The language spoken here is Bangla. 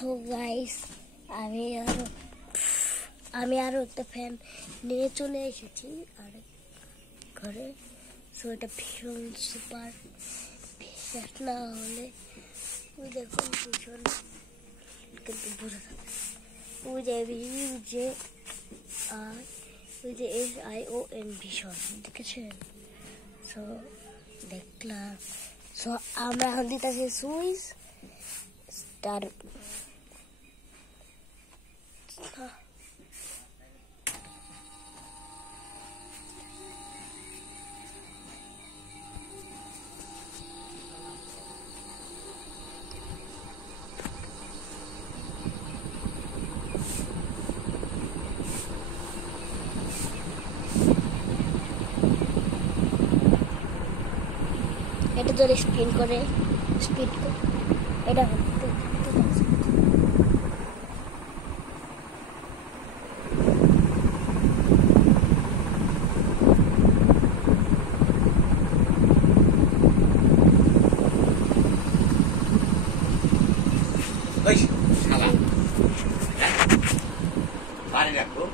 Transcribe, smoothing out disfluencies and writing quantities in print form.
সো গাইস আমি আরো একটা ফ্যান নিয়ে চলে এসেছি আর ঘরে। সো এটা ভীষণ সুপার, বিশ্বাস না হলে ওই দেখুন ভীষণ, কিন্তু বোঝা যাবে ওই যে SION ভীষণ, দেখেছেন? সো দেখলাম। সো আমরা এখন দিতেছি সুইচ স্টার। এটা ধরে স্পিড করে এটা শালা, হ্যাঁ? বাড়ি রাখবো।